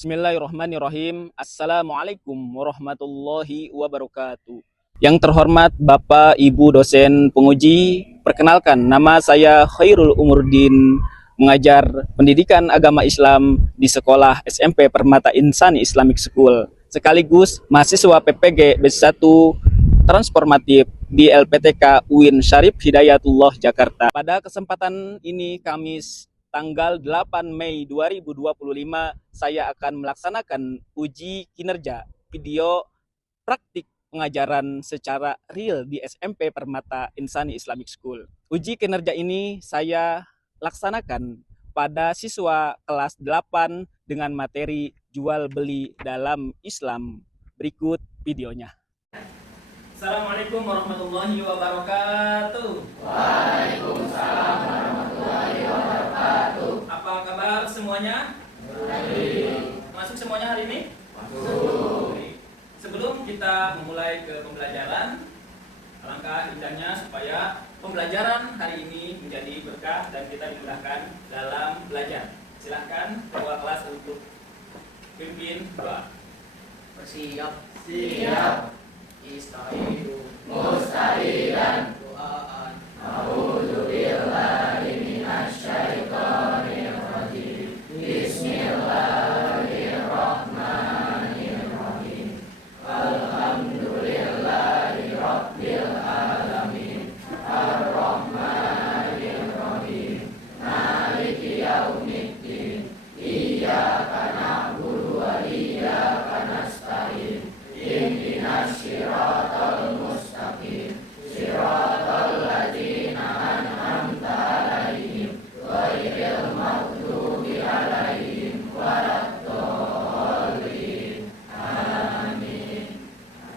Bismillahirrahmanirrahim. Assalamualaikum warahmatullahi wabarakatuh. Yang terhormat Bapak Ibu dosen penguji, perkenalkan nama saya Khairul Umurdin, mengajar pendidikan agama Islam di sekolah SMP Permata Insani Islamic School, sekaligus mahasiswa PPG B1 Transformatif di LPTK UIN Syarif Hidayatullah Jakarta. Pada kesempatan ini Kamis tanggal 8 Mei 2025 saya akan melaksanakan uji kinerja video praktik pengajaran secara real di SMP Permata Insani Islamic School. Uji kinerja ini saya laksanakan pada siswa kelas 8 dengan materi jual beli dalam Islam. Berikut videonya. Assalamualaikum warahmatullahi wabarakatuh. Waalaikumsalam warahmatullahi wabarakatuh. Apa kabar semuanya? Baik. Masuk semuanya hari ini? Masuk. Sebelum kita memulai ke pembelajaran, alangkah indahnya supaya pembelajaran hari ini menjadi berkah dan kita dimudahkan dalam belajar. Silahkan ketua kelas untuk pimpin doa. Bersiap. Siap. Istahidu. Mustahidan. Doaan. A'udzubillahi minasyaitonir rajim. Bismillahirrahmanirrahim. Alhamdulillahi rabbil alamin. Ar-Rahmanir Rahim. Maliki yaumiddin. Iyyaka na'budu wa iyyaka nasta'in. Ihdinas siratal mustaqim. Siratal ladzina an'amta 'alaihim ghairil maghdubi 'alaihim waladdallin. Amin.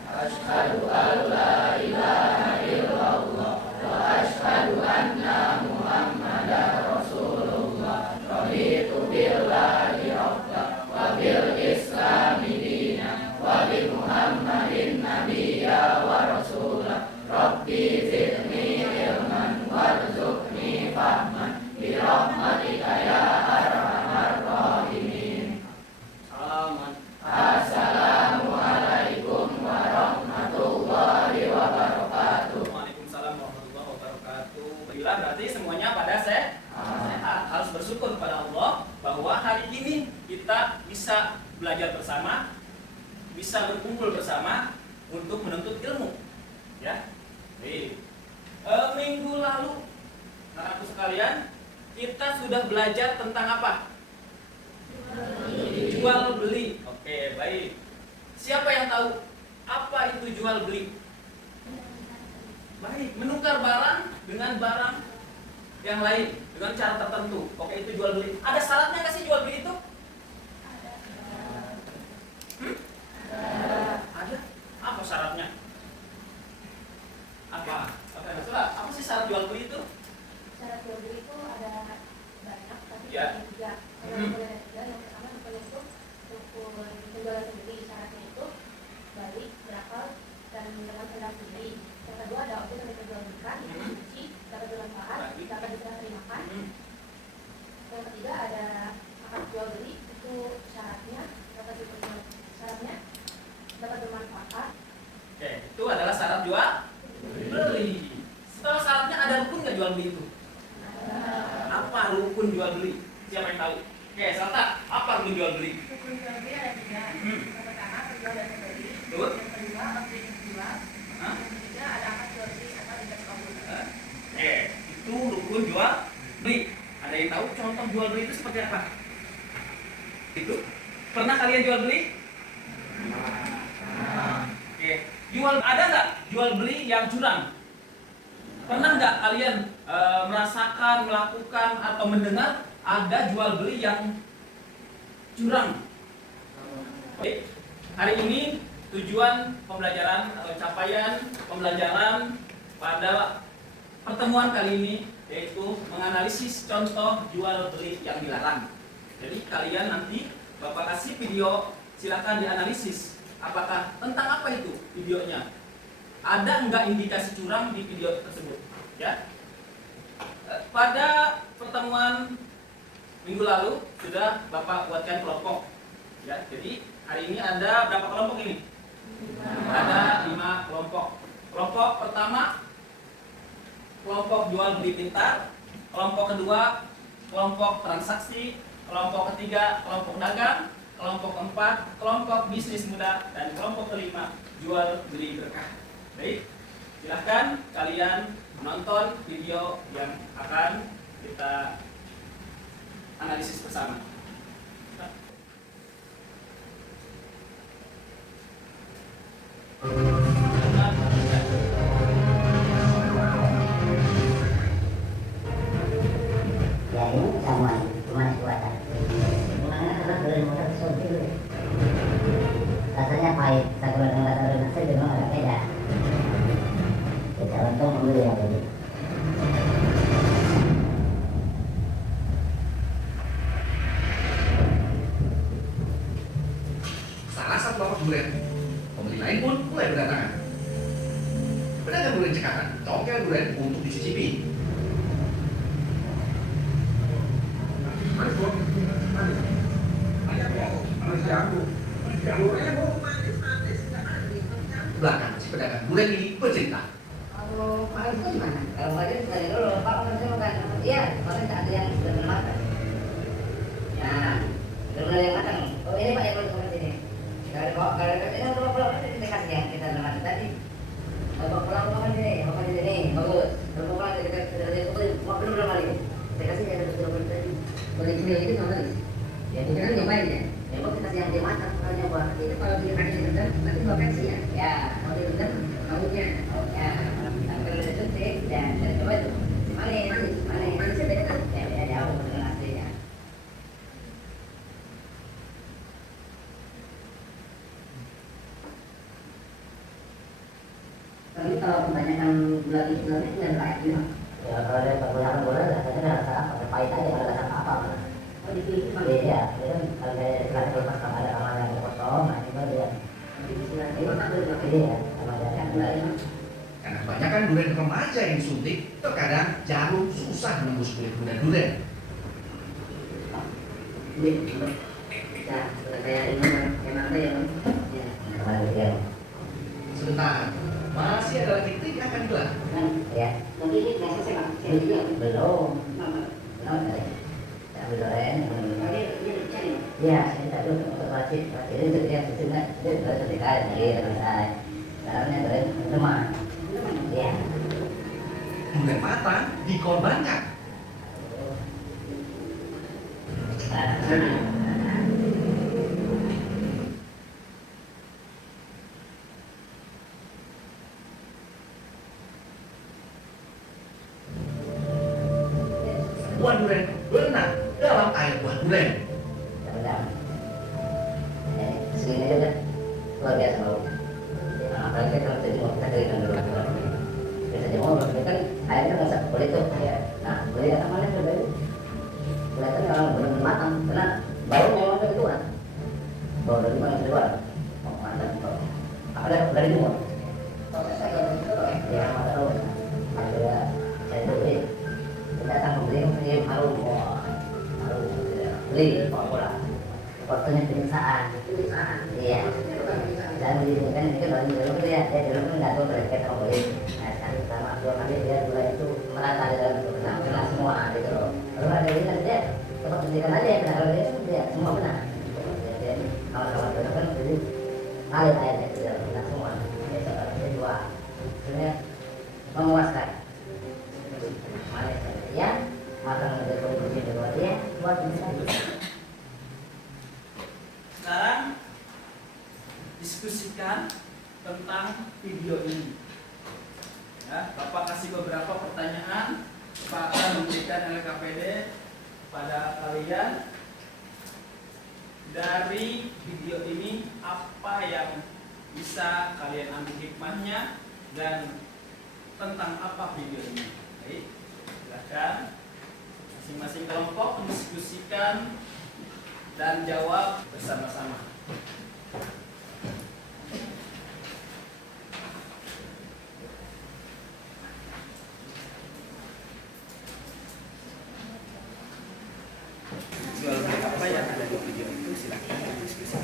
Asyhadu an la ilaha illallah wa asyhadu anna Muhammadar Rasulullah. Raditu billahi rabba wa bil islami dina wa bi Muhammadin nabiyya wa rasulah. Rabbi zidni ilman warzuqni fahman bi rahmatika ya arhamar rahimin. Salaman. Assalamualaikum warahmatullahi wabarakatuh. Waalaikumsalam warahmatullahi wabarakatuh. Baiklah, berarti semuanya pada sehat. Harus bersyukur kepada Allah bahwa hari ini kita bisa belajar bersama, bisa berkumpul bersama untuk menuntut ilmu. Ya. Baik. Minggu lalu, anak-anakku sekalian, kita sudah belajar tentang apa? Jual beli. Oke, baik. Siapa yang tahu apa itu jual beli? Baik, menukar barang dengan barang yang lain dengan cara tertentu. Oke, itu jual beli. Ada syaratnya nggak sih jual beli itu? Ada. Apa syaratnya? Apa? Oke, Rasulullah, apa sih syarat jual beli itu? Syarat jual beli itu ada banyak, tapi Ya. ada tiga. Yang pertama itu rukun penjualan sendiri. Syaratnya itu balik, berakal, dan dengan kendali sendiri. Yang kedua ada objek yang diperjualbelikan, itu suci, dapat bermanfaat, dapat diserah terimakan. Yang ketiga ada akad jual beli, itu syaratnya dapat bermanfaat. Oke, itu adalah syarat jual beli. Setelah syaratnya ada rukun nggak jual beli itu? Apa rukun jual beli? Siapa yang tahu? Oke, Salta, apa rukun jual beli? Rukun jual beli ada tiga. Hmm. Yang pertama penjual dan pembeli. Betul. Yang kedua objek yang dijual. Hah? Yang ketiga ada akad jual beli atau ijab kabul. Oke, itu rukun jual beli. Ada yang tahu contoh jual beli itu seperti apa? Itu pernah kalian jual beli? Oke, ada nggak jual beli yang curang? Pernah nggak kalian merasakan, melakukan atau mendengar ada jual beli yang curang? Baik, hari ini tujuan pembelajaran atau capaian pembelajaran pada pertemuan kali ini yaitu menganalisis contoh jual beli yang dilarang. Jadi kalian nanti Bapak kasih video, silakan dianalisis apakah tentang apa itu videonya. Ada enggak indikasi curang di video tersebut? Ya. Pada pertemuan minggu lalu sudah Bapak buatkan kelompok. Ya, jadi hari ini ada berapa kelompok ini? Ada 5 kelompok. Kelompok pertama, kelompok jual beli pintar. Kelompok kedua, kelompok transaksi. Kelompok ketiga, kelompok dagang. Kelompok keempat, kelompok bisnis muda. Dan kelompok kelima, jual beli berkah. Baik, silahkan kalian menonton video yang akan kita analisis bersama. Ya ini sama cuma kuatan. Gimana karena boleh modal sobi. Rasanya pahit. Saya kalau dengan rasa nasi juga agak beda. Kita untung membeli yang ini. Salah satu lapak durian, pembeli lain pun mulai berdatangan. Pedagang durian cekatan, congkel durian untuk dicicipi. Belakang si pedagang durian ini bercerita. Kalau manis itu gimana? Kalau manis dari dulu, Pak manisnya bukan. Iya, manis ada yang sudah matang. Ya, sudah yang matang. Oh ini Pak yang belum seperti ini. Kalau ini pulau kita kasih yang kita matang tadi. Kalau pulau makan di sini, bagus. Kalau pulau kita mau belum lagi. Saya kasih yang betul tadi. Kalau ini itu nggak manis. Ya kita kan nyobain ya. Ya mau kita kasih yang dia matang, kalau nyoba. Itu kalau dia kasih yang betul, nanti mau kasih ya. Ya, kalau dia betul, tahunya. Ya. Dan coba itu manisnya beda kan? Ya beda jauh dengan aslinya. Tapi kalau kebanyakan gula itu nggak baik juga. Ya kalau ada kebanyakan gula, rasanya nggak rasa apa, pahit aja nggak rasa apa. Oh dipilih mah? Iya, itu kan kalau kayak ikan lepas kalau ada kamar yang kosong, nah itu dia. Itu kan udah pilih ya, sama ada gula itu. Karena kebanyakan durian remaja yang disuntik, terkadang jarum susah menembus kulit muda durian. Ya, kayak ini yang ada ya. Ya, Sebentar, masih ada lagi trik yang akan dilakukan. ya. Mungkin ini biasa sih Pak. Belum. Ya, belum. Ya, saya tak tahu untuk wajib. Ini untuk yang sesungguhnya, dia sudah selesai. Jadi, selesai. Sekarangnya boleh teman. Ya. Durian matang dikorbankan. Buah durian berenang dalam air buah durian. Segini juga luar biasa loh. Apalagi kalau jadi mau kita keringkan dulu. Biasanya mau kan airnya nggak seperti itu. Ya. Nah, boleh datang mana berbeda. Kelihatan kalau belum matang, karena baunya memang dari luar. Bau dari mana dari luar? Oh, mantap. Ada dari luar. Ya, mantap. Ada saya beli. Kita datang membeli harum. Harum. Beli, pola. Waktunya penyiksaan. Iya. Dan beli kan itu baru dia dulu kan nggak tahu mereka mau beli. Nah, sekarang sama 2 kali dia gula itu merata di dalam kena semua gitu loh. Kalau ada ini kan dia tempat pendidikan aja yang kalau dia semua benar. Jadi kalau benar kan jadi air airnya itu benar semua. Dia dua. Sebenarnya memuaskan. Manis ya. Makan ada produksi dua dia buat bisa. Sekarang diskusikan tentang video ini. Ya, Bapak kasih beberapa pertanyaan. Bapak akan memberikan LKPD pada kalian. Dari video ini apa yang bisa kalian ambil hikmahnya dan tentang apa video ini? Baik, silakan masing-masing kelompok mendiskusikan dan jawab bersama-sama. Jual beli apa yang ada di video itu silahkan diskusi.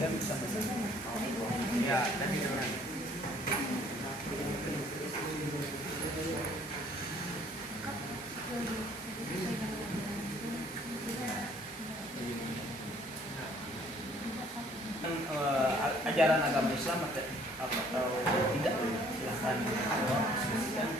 ajaran agama Islam atau tidak? Silahkan diskusikan.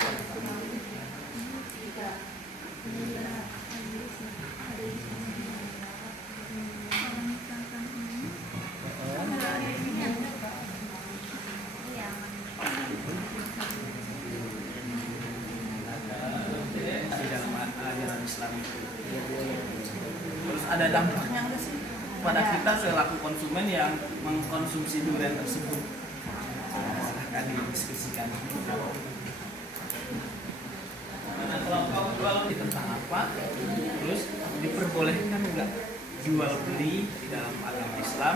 Di dalam ajaran Islam itu. Terus ada dampaknya nggak sih pada kita selaku konsumen yang mengkonsumsi durian tersebut? Silahkan didiskusikan. Karena kelompok jual beli tentang apa? Terus diperbolehkan nggak jual beli di dalam agama Islam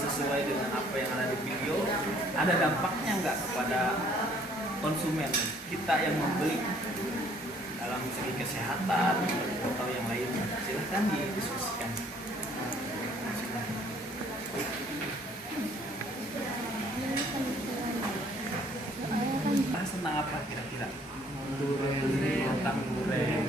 sesuai dengan apa yang ada di video? Ada dampaknya nggak kepada konsumen kita yang membeli dalam segi kesehatan atau yang lain? Silahkan didiskusikan. Bahas tentang apa kira-kira? Tentang durian.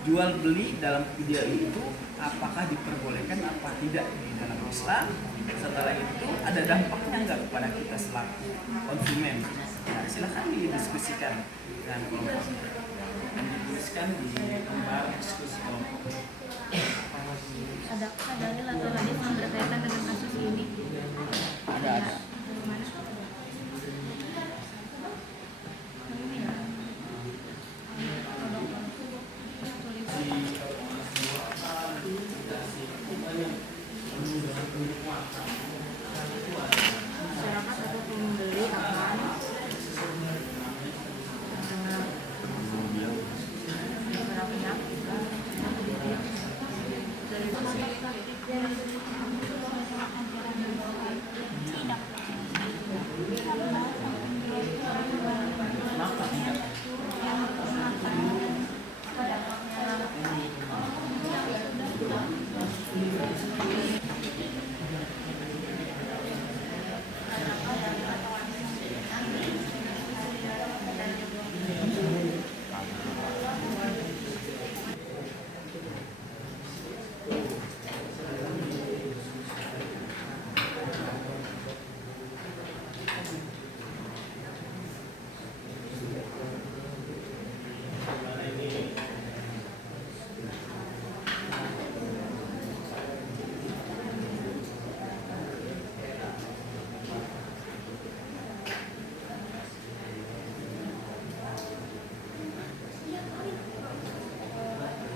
Jual beli dalam video itu apakah diperbolehkan apa tidak di dalam Islam? Setelah itu ada dampaknya nggak kepada kita selaku konsumen? Nah, silahkan didiskusikan dengan kelompok. Didiskusikan di lembar diskusi kelompok. Adakah dalil atau hadis yang berkaitan dengan kasus ini? Ada. Masyarakat atau pembeli akan Kenapa tidak?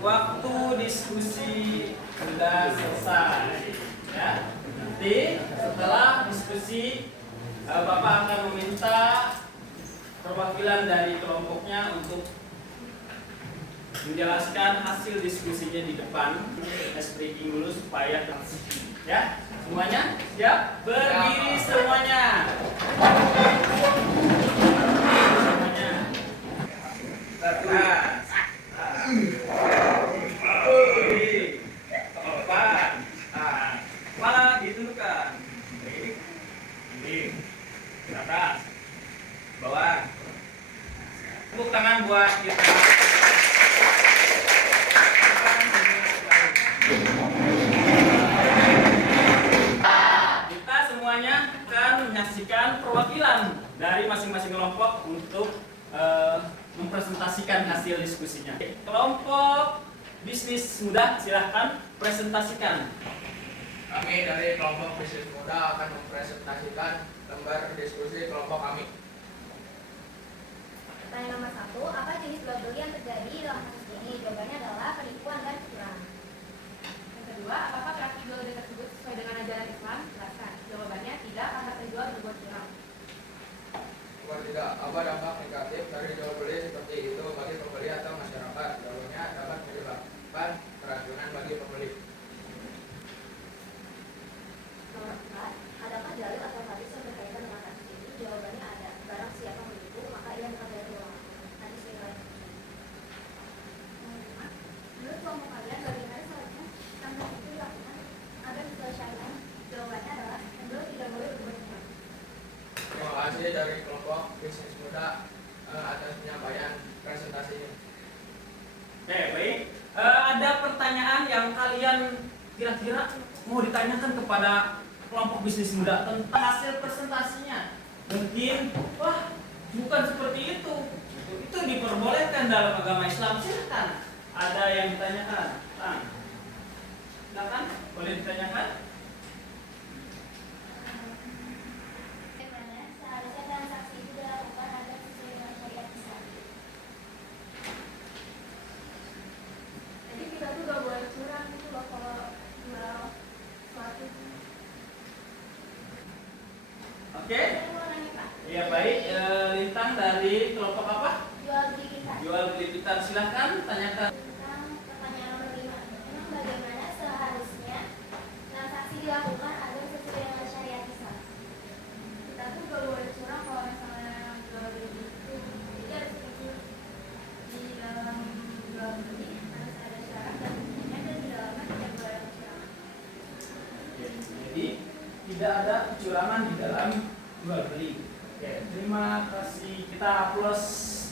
Waktu diskusi sudah selesai, ya. Nanti setelah diskusi, Bapak akan meminta perwakilan dari kelompoknya untuk menjelaskan hasil diskusinya di depan. Ice breaking dulu supaya transisi, ya. Semuanya siap? Berdiri semuanya. Semuanya. Keras. Kepala ditundukkan. Ini ke atas, bawah. Tepuk tangan buat kita. Kita semuanya akan menyaksikan perwakilan dari masing-masing kelompok untuk mempresentasikan hasil diskusinya. Kelompok bisnis muda, silahkan presentasikan. Kami dari kelompok bisnis muda akan mempresentasikan lembar diskusi kelompok kami. Pertanyaan nomor 1, apa jenis jual beli yang terjadi dalam kasus ini? Jawabannya adalah penipuan dan kecurangan. Yang kedua, apakah praktik jual beli tersebut sesuai dengan ajaran Islam? Jelaskan. Jawabannya tidak, karena penjual berbuat curang. Nomor 3, apa dampak negatif dari jual beli seperti itu bagi pembeli atau masyarakat? Jawabannya dapat menyebabkan keracunan bagi pembeli. Nomor 4, adakah dalil atau hadis yang berkaitan dengan kasus ini? Jawabannya ada. Barang siapa menipu, maka ia mengambil uang. Hadis riwayat Muslim. Nomor 5, menurut kelompok kalian bagaimana seharusnya transaksi itu dilakukan agar sesuai syariat? Jawabannya adalah penjual tidak boleh berbuat curang. Terima kasih dari kelompok bisnis muda atas penyampaian presentasi ini. Oke, baik. Ada pertanyaan yang kalian kira-kira mau ditanyakan kepada kelompok bisnis muda tentang hasil presentasinya. Mungkin, wah, bukan seperti itu. Itu diperbolehkan dalam agama Islam. Silahkan. Ada yang ditanyakan? Silakan, boleh ditanyakan? Bagaimana seharusnya transaksi itu dilakukan agar sesuai dengan syariat Islam? Jadi kita tuh gak boleh curang gitu loh kalau jual sesuatu. Oke. Saya mau nanya Pak, Ya baik, Lintang dari kelompok apa? jual beli kita. Jual beli Blitar, silahkan tanyakan. Tentang pertanyaan nomor 5. Memang bagaimana seharusnya transaksi dilakukan agar sesuai dengan syariat Islam? Kita tuh gak boleh curang kalau misalnya jual beli itu. Jadi harus jujur di dalam jual beli harus ada syarat dan buktinya, dan di dalamnya tidak boleh ada kecurangan. Jadi tidak ada kecurangan di dalam jual beli. Oke, terima kasih. Kita aplaus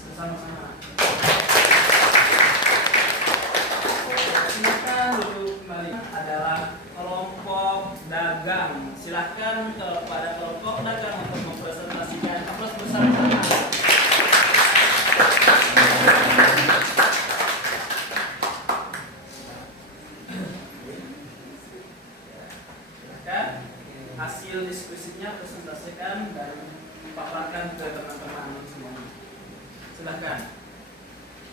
bersama-sama. Silakan duduk kembali. Adalah kelompok dagang. Silakan kepada kelompok dagang untuk mempresentasikan. Aplaus bersama-sama. Silakan hasil diskusinya presentasikan dan paparkan ke teman-teman semuanya. Silakan.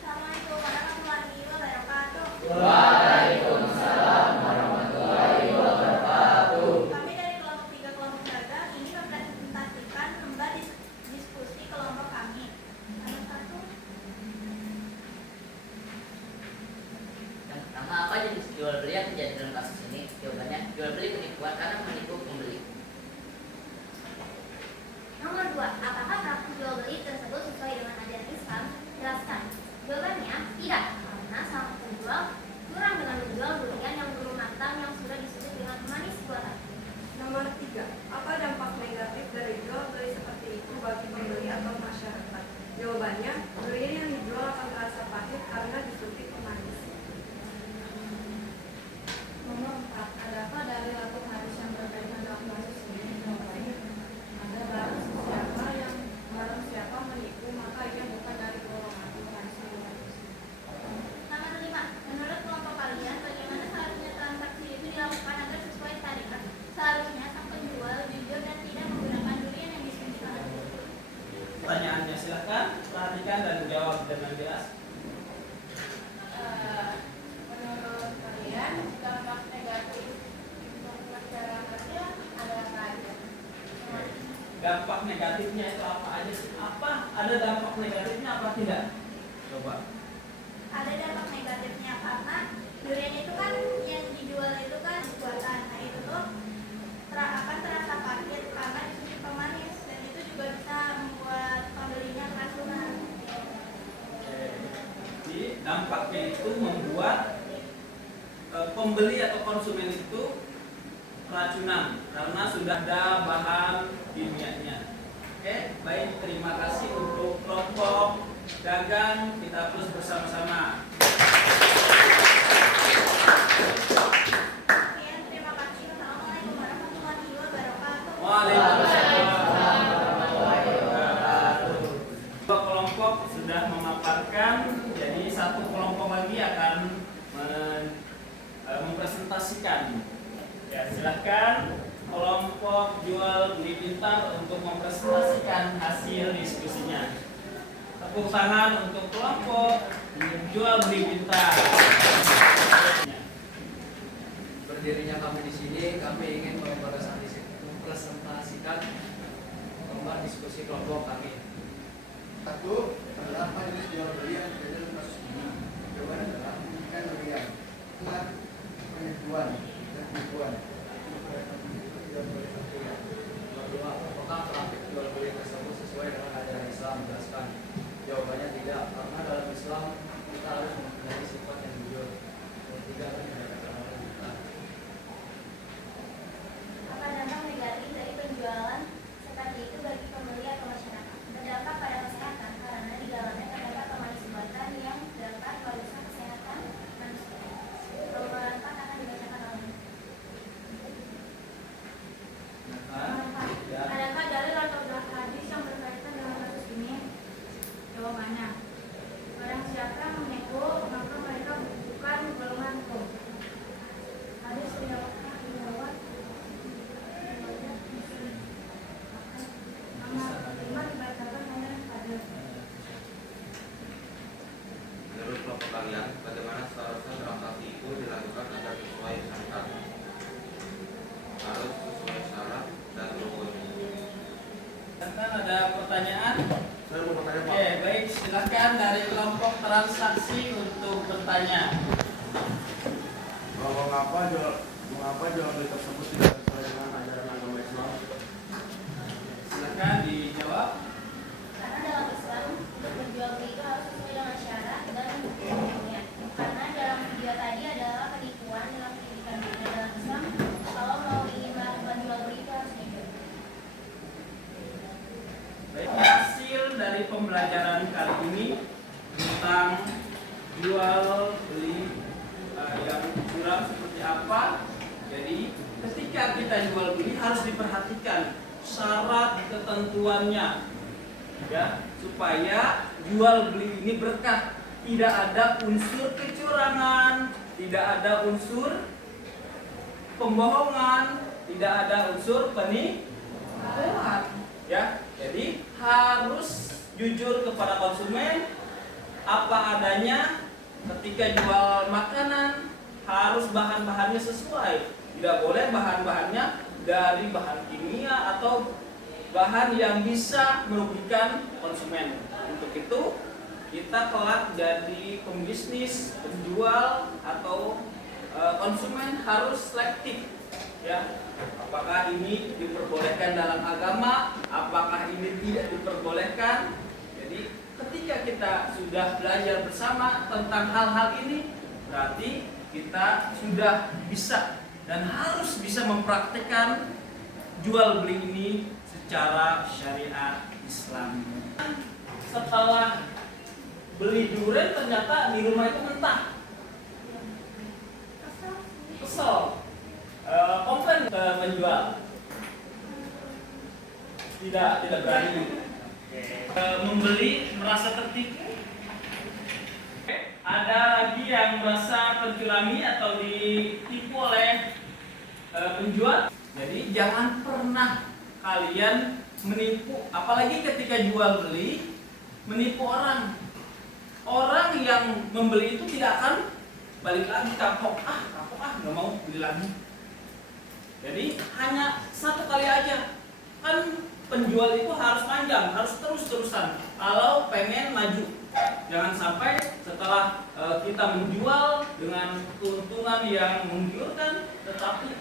Assalamualaikum warahmatullahi wabarakatuh. Waalaikumsalam warahmatullahi wabarakatuh. Kami dari kelompok 3 kelompok dagang ini mempresentasikan lomba diskusi kelompok kami. Nomor 1. Yang pertama, apa jenis jual beli yang terjadi dalam kasus ini? Jawabannya, jual beli penipuan karena menipu pembeli. Nomor 2. Apakah praktik jual beli tersebut sesuai dengan ajaran Islam? Jelaskan. Jawabannya tidak, karena sang penjual curang dengan menjual durian yang belum matang yang sudah disebut dengan manis buatan. Nomor 3. Apa dampak negatif dari jual beli seperti itu bagi pembeli atau masyarakat? Jawabannya, durian yang dijual akan terasa pahit karena disuntik pemanis. Nomor 4. Adakah dalil atau hadis yang berkaitan dalam kasus ini? Jawabannya ada. Barang siapa menipu, maka ia bukan dari golongan Tuhan. Nomor 5. Menurut kelompok kalian, bagaimana seharusnya transaksi itu dilakukan agar sesuai syariat? Seharusnya sang penjual jujur dan tidak menggunakan durian yang disuntik. Pertanyaannya silakan perhatikan dan jawab dengan jelas. Menurut kalian, dampak negatif untuk masyarakatnya ada apa aja? Dampak negatifnya itu apa aja sih? Apa? Ada dampak negatifnya apa tidak? Coba. Ada dampak negatifnya karena durian itu kan yang dijual itu kan buatan. Nah itu tuh akan terasa pahit karena disuntik pemanis, dan itu juga bisa membuat pembelinya keracunan. Jadi dampaknya itu membuat pembeli atau konsumen itu keracunan karena sudah ada bahan kimianya. Oke, baik, terima kasih untuk kelompok dagang. Kita terus bersama-sama. Sekian, terima kasih. Assalamualaikum warahmatullahi wabarakatuh. Waalaikumsalam warahmatullahi wabarakatuh. Dua kelompok sudah memaparkan, jadi satu kelompok lagi akan mempresentasikan. Ya, silakan kelompok jual beli Blitar untuk mempresentasikan hasil diskusinya. Tepuk tangan untuk kelompok jual beli Blitar. Berdirinya kami di sini, kami ingin mempresentasikan lomba diskusi kelompok kami. Satu adalah apa jenis jual beli yang terjadi dalam kasus ini? Jawabannya adalah pendidikan durian, dengan penipuan dan penipuan. Nomor 2, apakah praktik jual beli tersebut sesuai dengan ajaran Islam? Jelaskan. Jawabannya tidak, karena dalam Islam kita harus mempunyai sifat yang jujur. Nomor 3, tidak ada kesalahan kita. Apa dampak negatif dari penjualan seperti itu bagi pembeli atau masyarakat? Berdampak pada kesehatan karena di dalamnya terdapat pemanis buatan yang dapat merusak kesehatan manusia. Nomor 4 akan dibacakan oleh. saya Pak. Oke, baik, silakan dari kelompok transaksi untuk bertanya. Mengapa jual beli tersebut tidak sesuai dengan ajaran agama Islam? Silakan dijawab. Karena dalam Islam berjual beli itu harus sesuai dengan syarat dan hukumnya. Karena dalam video tadi adalah penipuan dalam pendidikan dunia dalam Islam. Kalau mau ingin melakukan jual beli itu harus jujur. Baik, hasil dari pembelajaran kali ini tentang jual beli yang curang seperti apa. Jadi ketika kita jual beli harus diperhatikan syarat ketentuannya, ya, supaya jual beli ini berkah. Tidak ada unsur kecurangan, tidak ada unsur pembohongan, tidak ada unsur penipuan, ya. Jadi harus jujur kepada konsumen apa adanya. Ketika jual makanan harus bahan-bahannya sesuai. Tidak boleh bahan-bahannya dari bahan kimia atau bahan yang bisa merugikan konsumen. Untuk itu kita kelak jadi pembisnis, penjual atau konsumen harus selektif, ya. Apakah ini diperbolehkan dalam agama, apakah ini tidak diperbolehkan. Jadi ketika kita sudah belajar bersama tentang hal-hal ini, berarti kita sudah bisa dan harus bisa mempraktikkan jual beli ini secara syariat Islam. Setelah beli durian ternyata di rumah itu mentah, kesel, komplain ke penjual, tidak berani. Membeli merasa tertipu. Ada lagi yang merasa tercurangi atau ditipu oleh penjual. Jadi jangan pernah kalian menipu, apalagi ketika jual beli menipu orang. Orang yang membeli itu tidak akan balik lagi kapok nggak mau beli lagi. Jadi hanya satu kali aja. Kan penjual itu harus panjang, harus terus-terusan kalau pengen maju. Jangan sampai setelah kita menjual dengan keuntungan yang menggiurkan, tetapi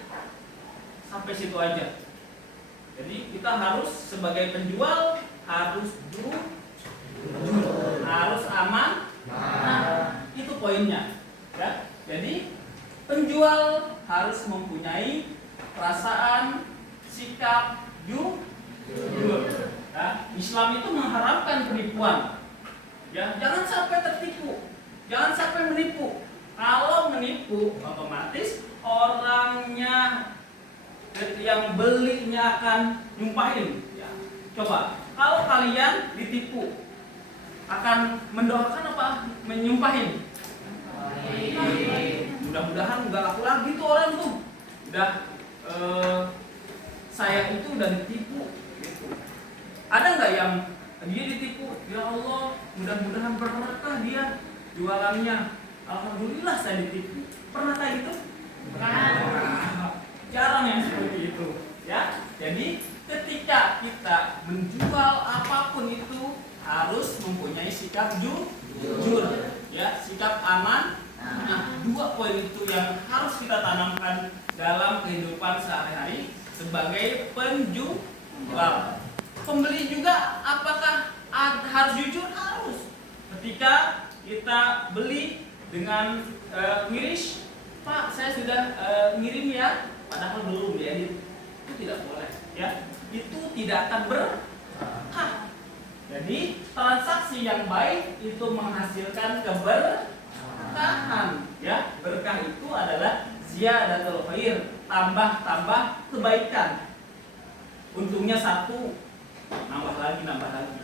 sampai situ aja. Jadi kita harus sebagai penjual harus jujur, harus aman. Nah, itu poinnya, ya. Jadi penjual harus mempunyai perasaan, sikap jujur. Ya, Islam itu mengharamkan penipuan. Ya, jangan sampai tertipu, jangan sampai menipu. Kalau menipu, otomatis orangnya yang belinya akan nyumpahin. Ya. Coba, kalau kalian ditipu, akan mendoakan apa? Menyumpahin. Mudah-mudahan nggak laku lagi tuh orang tuh. Udah saya itu udah ditipu. Ada nggak yang dia ditipu? Ya Allah, mudah-mudahan berkah dia jualannya. Alhamdulillah saya ditipu. Pernah kayak gitu? Pernah. Jarang yang seperti itu, ya. Jadi ketika kita menjual apapun itu harus mempunyai sikap jujur, ya, sikap aman. Nah, dua poin itu yang harus kita tanamkan dalam kehidupan sehari-hari sebagai penjual. Pembeli juga apakah harus jujur? Harus. Ketika kita beli dengan ngiris, Pak, saya sudah ngirim ya, padahal belum diedit. Itu tidak boleh, ya. Itu tidak akan berkah. Jadi transaksi yang baik itu menghasilkan keberkahan, ya. Berkah itu adalah ziyadatul khair, tambah kebaikan. Untungnya satu, nambah lagi,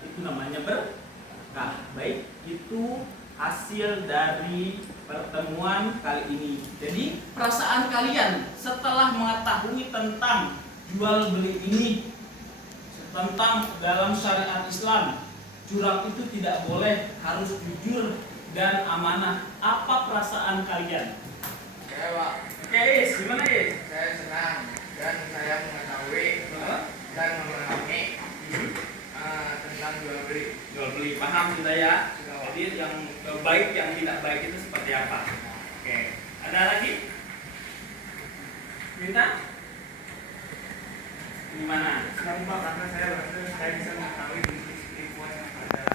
itu namanya berkah. Baik, itu hasil dari pertemuan kali ini. Jadi perasaan kalian setelah mengetahui tentang jual beli ini, tentang dalam syariat Islam, curang itu tidak boleh, harus jujur dan amanah. Apa perasaan kalian? Oke Pak, Oke, gimana Is? saya senang dan saya mengetahui dan memahami tentang jual beli. Jual beli. baik yang tidak baik itu seperti apa. Oke, ada lagi? Minta? Gimana? Senang Pak, karena saya berhasil saya bisa mengetahui jenis penipuan yang ada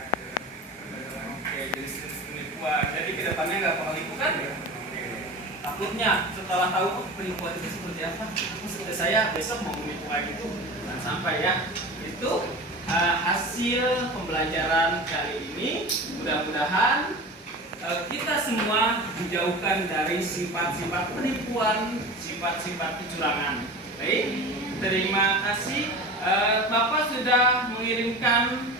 dalam. Oke, jenis penipuan. Jadi kedepannya nggak bakal nipu kan? Oke. Takutnya setelah tahu penipuan itu seperti apa, seperti saya besok mau menipu kayak gitu, jangan sampai ya. Itu hasil pembelajaran kali ini. Mudah-mudahan kita semua dijauhkan dari sifat-sifat penipuan, sifat-sifat kecurangan. Baik, terima kasih. Bapak sudah mengirimkan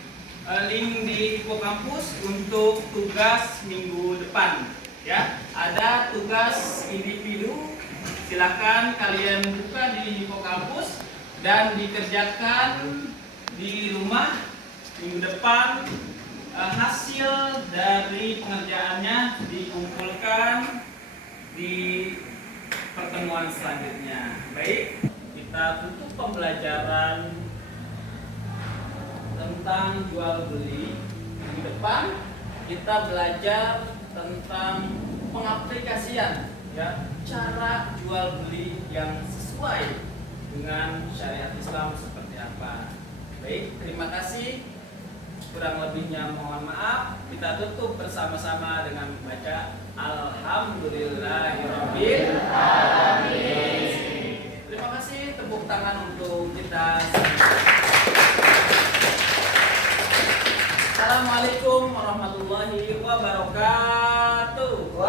link di Hipokampus untuk tugas minggu depan. Ya, ada tugas individu. Silakan kalian buka di Hipokampus dan dikerjakan di rumah minggu depan. Hasil dari pengerjaannya dikumpulkan di pertemuan selanjutnya. Baik, kita tutup pembelajaran tentang jual beli. Minggu depan kita belajar tentang pengaplikasian ya, cara jual beli yang sesuai dengan syariat Islam seperti apa. Baik, terima kasih. Kurang lebihnya mohon maaf. Kita tutup bersama-sama dengan membaca Alhamdulillahirabbil alamin. Terima kasih, tepuk tangan untuk kita. Assalamualaikum warahmatullahi wabarakatuh.